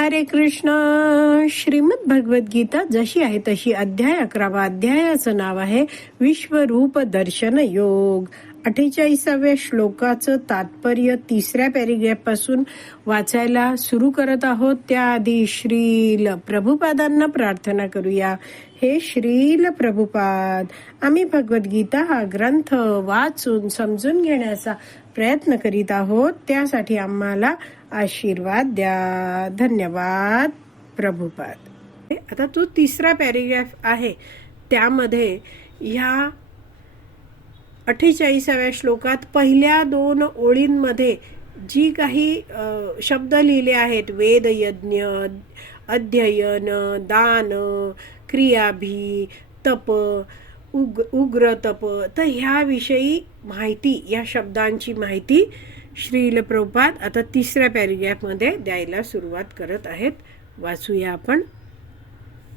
हरे कृष्ण. श्रीमद भगवद्गीता जशी आहे तशी अध्याय अकरावा अध्यायाचं नाव आहे विश्वरूप दर्शन योग. अठ्ठेचाळीसाव्या श्लोकाचं तात्पर्य तिसऱ्या पॅरिग्राफपासून वाचायला सुरू करत आहोत. त्याआधी श्रील प्रभुपादांना प्रार्थना करूया. हे श्रील प्रभुपाद आम्ही भगवद्गीता हा ग्रंथ वाचून समजून घेण्याचा प्रयत्न करीत आहोत. त्यासाठी आम्हाला आशीर्वाद द्या. धन्यवाद प्रभुपाद. आता तो तिसरा पॅरेग्राफ आहे त्यामध्ये ह्या अठ्ठेचाळीसाव्या श्लोकात पहिल्या दोन ओळींमध्ये जी काही शब्द लिहिले आहेत वेद यज्ञ अध्ययन दान क्रियाभी तप उग उग्र तप तर ह्याविषयी माहिती या शब्दांची माहिती श्रील प्रभुपाद आता तिसऱ्या पॅरेग्राफमध्ये द्यायला सुरुवात करत आहेत. वाचूया आपण.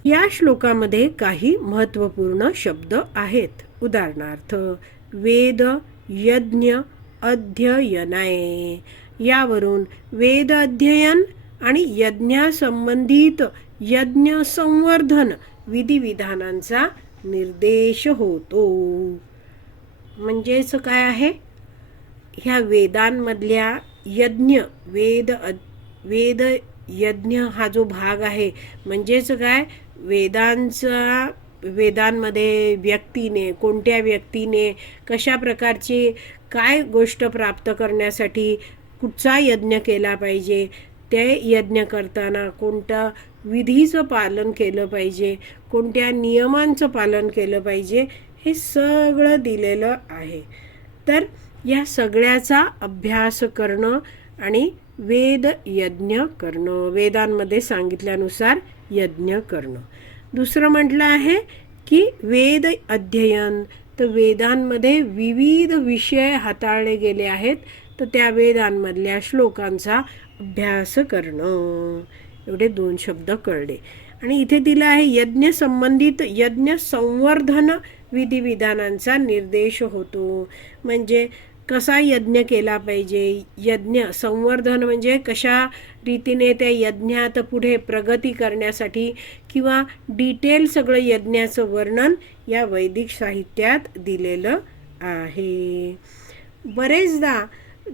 या श्लोकामध्ये काही महत्त्वपूर्ण शब्द आहेत. उदाहरणार्थ वेद यज्ञ अध्ययनाय. यावरून वेद अध्ययन आणि यज्ञासंबंधित यज्ञ संवर्धन विधिविधानांचा निर्देश होतो. म्हणजेच काय आहे? ह्या वेदांमधल्या यज्ञ वेद वेद यज्ञ हा जो भाग आहे म्हणजेच काय? वेदांचा वेदांमध्ये व्यक्तीने कोणत्या व्यक्तीने कशा प्रकारची काय गोष्ट प्राप्त करण्यासाठी कुठचा यज्ञ केला पाहिजे? ते यज्ञ करताना कोणत्या विधीचं पालन केलं पाहिजे? कोणत्या नियमांचं पालन केलं पाहिजे? हे सगळं दिलेलं आहे. तर या सगळ्याचा अभ्यास करणं आणि वेद यज्ञ करणं. वेदांमध्ये सांगितल्यानुसार यज्ञ करणं. दुसरं म्हटलं आहे की वेद अध्ययन. तर वेदांमध्ये विविध विषय हाताळले गेले आहेत. तर त्या वेदांमधल्या श्लोकांचा अभ्यास करणं. एवढे दोन शब्द कळले. आणि इथे दिलं आहे यज्ञ संबंधित यज्ञ संवर्धन विधिविधानांचा निर्देश होतो. म्हणजे कसा यज्ञ केला पाहिजे? यज्ञ संवर्धन म्हणजे कशा रीतीने त्या यज्ञात पुढे प्रगती करण्यासाठी किंवा डिटेल सगळं यज्ञाचं वर्णन या वैदिक साहित्यात दिलेलं आहे. बरेचदा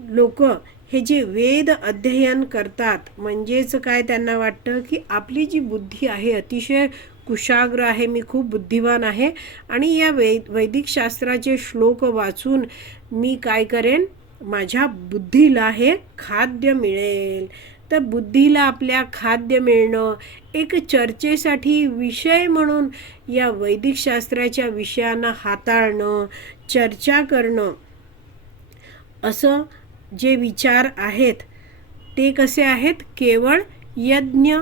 लोक हे जे वेद अध्ययन करतात म्हणजेच काय त्यांना वाटतं की आपली जी बुद्धी आहे अतिशय कुशाग्र आहे मी खूप बुद्धिवान आहे आणि या वै वैदिक शास्त्राचे श्लोक वाचून मी काय करेन? माझ्या बुद्धीला हे खाद्य मिळेल. तर बुद्धीला आपल्या खाद्य मिळणं एक चर्चेसाठी विषय म्हणून या वैदिक शास्त्राच्या विषयांना हाताळणं चर्चा करणं असं जे विचार आहेत ते कसे आहेत? केवळ यज्ञ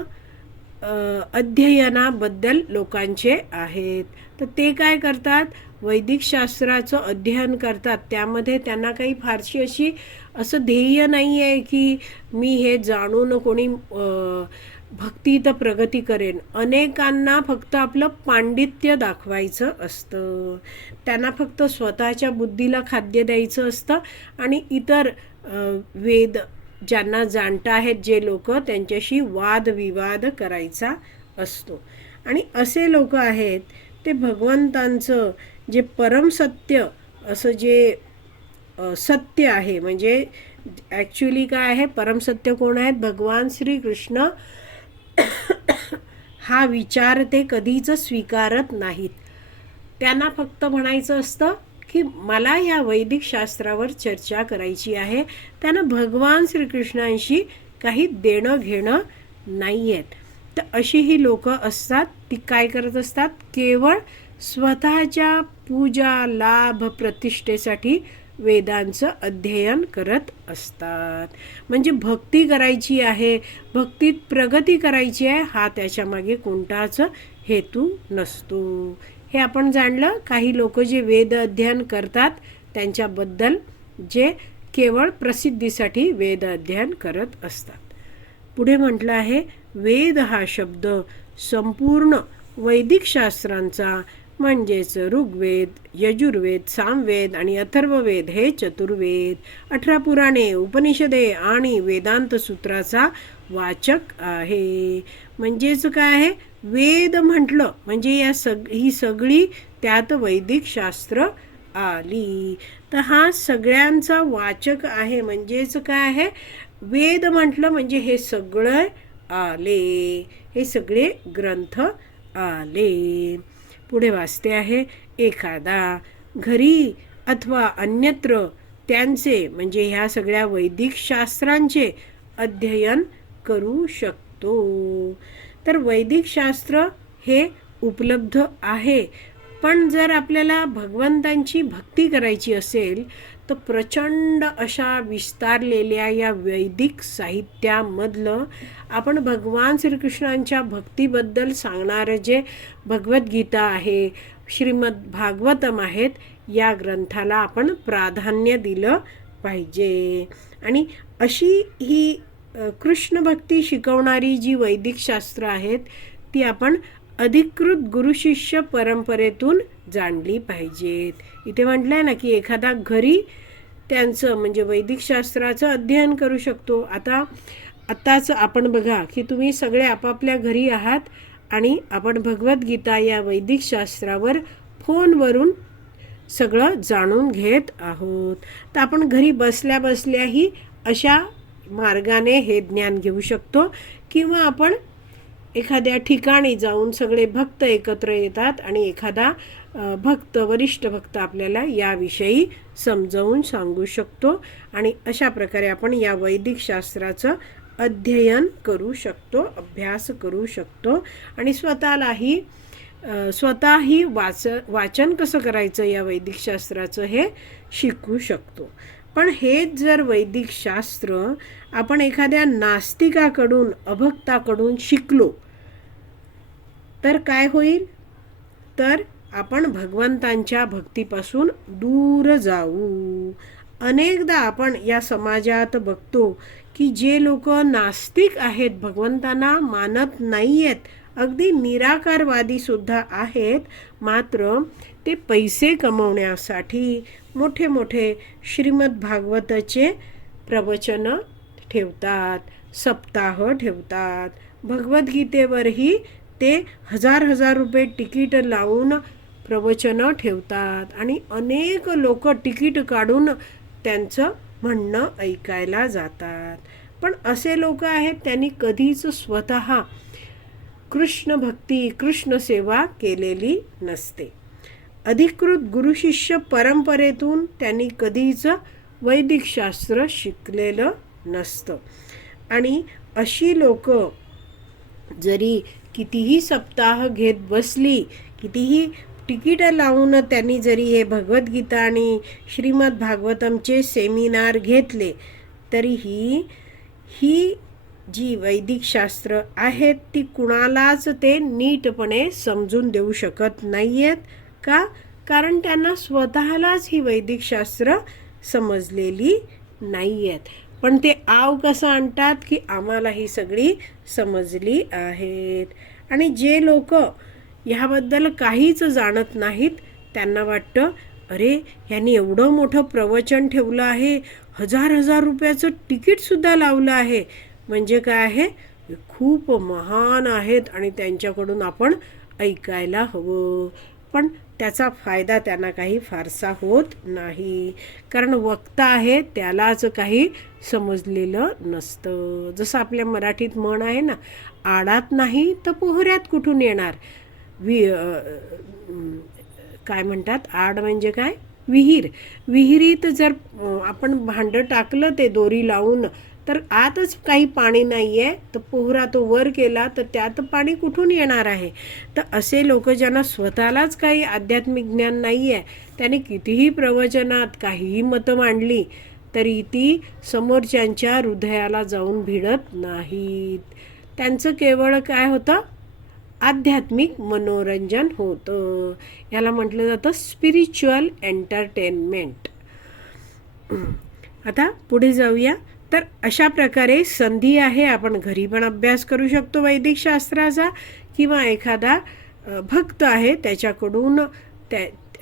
अध्ययनाबद्दल लोकांचे आहेत. तर ते काय करतात? वैदिक शास्त्राचं अध्ययन करतात. त्यामध्ये त्यांना काही फारशी अशी असं ध्येय नाही आहे की मी हे जाणून कोणी भक्ती भक्तीत प्रगती करेन. अनेकांना फक्त आपलं पांडित्य दाखवायचं असतं. त्यांना फक्त स्वतःच्या बुद्धीला खाद्य द्यायचं असतं आणि इतर वेद ज्यांना जाणता आहेत जे लोक त्यांच्याशी वादविवाद करायचा असतो. आणि असे लोक आहेत ते भगवंतांचं जे परमसत्य असं जे सत्य आहे म्हणजे ॲक्च्युली काय आहे परमसत्य कोण आहेत? भगवान श्रीकृष्ण हा विचार ते कधीच स्वीकारत नाहीत. त्यांना फक्त म्हणायचं असतं की मला या वैदिक शास्त्रावर चर्चा करायची आहे. त्यांना भगवान श्रीकृष्णांशी काही देणं घेणं नाही आहेत तर अशी ही लोकं असतात ती काय करत असतात? केवळ स्वतःच्या पूजा लाभ प्रतिष्ठेसाठी वेदांचं अध्ययन करत असतात. म्हणजे भक्ती करायची आहे भक्तीत प्रगती करायची आहे हा त्याच्यामागे कोणताच हेतू नसतो. हे आपण जाणलं. काही लोक जे वेद अध्ययन करतात त्यांच्याबद्दल जे केवळ प्रसिद्धीसाठी वेद अध्ययन करत असतात. पुढे म्हटलं आहे वेद हा शब्द संपूर्ण वैदिक शास्त्रांचा म्हणजेच ऋग्वेद यजुर्वेद सामवेद आणि अथर्ववेद हे चतुर्वेद अठरा पुराणे उपनिषदे आणि वेदांत सूत्राचा वाचक आहे. म्हणजेच काय आहे? वेद म्हटलं. म्हणजे या सग ही सगळी त्यात वैदिक शास्त्र आली. तर हा सगळ्यांचा वाचक आहे. म्हणजेच काय आहे? वेद म्हटलं म्हणजे हे सगळं आले. हे सगळे ग्रंथ आले. पुढे वाचते आहे एखादा. घरी अथवा अन्यत्र त्यांचे म्हणजे ह्या सगळ्या वैदिक शास्त्रांचे अध्ययन करू शकतो. तर वैदिक शास्त्र हे उपलब्ध आहे. पण जर आपल्याला भगवंतांची भक्ती करायची असेल तर प्रचंड अशा विस्तारलेल्या या वैदिक साहित्यामधलं आपण भगवान श्रीकृष्णांच्या भक्तीबद्दल सांगणारं जे भगवद्गीता आहे श्रीमद भागवतम आहेत या ग्रंथाला आपण प्राधान्य दिलं पाहिजे. आणि अशी ही कृष्ण भक्ती शिकवणारी जी वैदिक शास्त्र आहेत ती आपण अधिकृत गुरुशिष्य परंपरेतून जाणली पाहिजेत. इथे म्हटलंय ना की एखादा घरी त्यांचं म्हणजे वैदिक शास्त्राचं अध्ययन करू शकतो. आता आत्ताच आपण बघा की तुम्ही सगळे आपापल्या घरी आहात आणि आपण भगवद्गीता या वैदिक शास्त्रावर फोनवरून सगळं जाणून घेत आहोत. तर आपण घरी बसल्या बसल्याही अशा मार्गाने हे ज्ञान घेऊ शकतो किंवा आपण एखाद्या ठिकाणी जाऊन सगळे भक्त एकत्र येतात आणि एखादा भक्त वरिष्ठ भक्त आपल्याला याविषयी समजावून सांगू शकतो आणि अशा प्रकारे आपण या वैदिक शास्त्राचं अध्ययन करू शकतो अभ्यास करू शकतो आणि स्वतःलाही स्वतःही वाच वाचन कसं करायचं या वैदिक शास्त्राचं हे शिकू शकतो. पण हेच जर वैदिक शास्त्र आपण एखाद्या नास्तिकाकडून अभक्ताकडून शिकलो तर काय होईल? तर आपण भगवंतांच्या भक्तीपासून दूर जाऊ. अनेकदा आपण या समाजात बघतो की जे लोक नास्तिक आहेत भगवंतांना मानत नाही आहेत अगदी निराकारवादी सुद्धा आहेत. मात्र ते पैसे कमवण्यासाठी मोठे मोठे श्रीमद भागवताचे प्रवचन ठेवतात सप्ताह ठेवतात. भगवद्गीतेवरही ते हजार हजार रुपये तिकीट लावून प्रवचनं ठेवतात आणि अनेक लोक तिकीट काढून त्यांचं म्हणणं ऐकायला जातात. पण असे लोक आहेत त्यांनी कधीच स्वतः कृष्ण भक्ती कृष्ण सेवा केलेली नसते. अधिकृत गुरुशिष्य परंपरेतून त्यांनी कधीच वैदिक शास्त्र शिकलेलं नसतं. आणि अशी लोक जरी कितीही सप्ताह घेत बसली कितीही तिकीटं लावून त्यांनी जरी हे भगवद्गीता आणि श्रीमद भागवतमचे सेमिनार घेतले तरीही ही जी वैदिक शास्त्र आहेत ती कुणालाच ते नीटपणे समजून देऊ शकत नाही आहेत का? कारण त्यांना स्वतःलाच ही वैदिक शास्त्र समजलेली नाही आहेत पण ते आव कसं आणतात की आम्हाला ही सगळी समजली आहेत. आणि जे लोक ह्याबद्दल काहीच जाणत नाहीत त्यांना वाटतं अरे ह्यांनी एवढं मोठं प्रवचन ठेवलं आहे हजार हजार रुपयाचं तिकीटसुद्धा लावलं आहे. म्हणजे काय आहे? खूप महान आहेत आणि त्यांच्याकडून आपण ऐकायला हवं. पण त्याचा फायदा त्यांना काही फारसा होत नाही. कारण वक्ता आहे त्यालाच काही समजलेलं नसतं. जसं आपल्या मराठीत म्हण आहे ना आडात नाही तर पोहऱ्यात कुठून येणार? वि काय म्हणतात? आड म्हणजे काय? विहीर. विहिरीत जर आपण भांडं टाकलं ते दोरी लावून तर आतच काही पाणी नाही आहे तर पोहरा तो वर केला तर त्यात पाणी कुठून येणार आहे? तर असे लोक ज्यांना स्वतःलाच काही आध्यात्मिक ज्ञान नाही आहे त्याने कितीही प्रवचनात काहीही मतं मांडली तरी ती समोरच्यांच्या हृदयाला जाऊन भिडत नाहीत. त्यांचं केवळ काय होतं? आध्यात्मिक मनोरंजन होतं. याला म्हटलं जातं स्पिरिच्युअल एंटरटेनमेंट आता पुढे जाऊया. तर अशा प्रकारे संधी आहे आपण घरी पण अभ्यास करू शकतो वैदिक शास्त्राचा किंवा एखादा भक्त आहे त्याच्याकडून त्या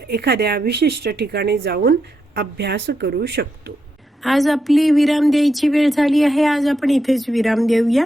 एखाद्या विशिष्ट ठिकाणी जाऊन अभ्यास करू शकतो. आज आपली विराम द्यायची वेळ झाली आहे. आज आपण इथेच विराम देऊया.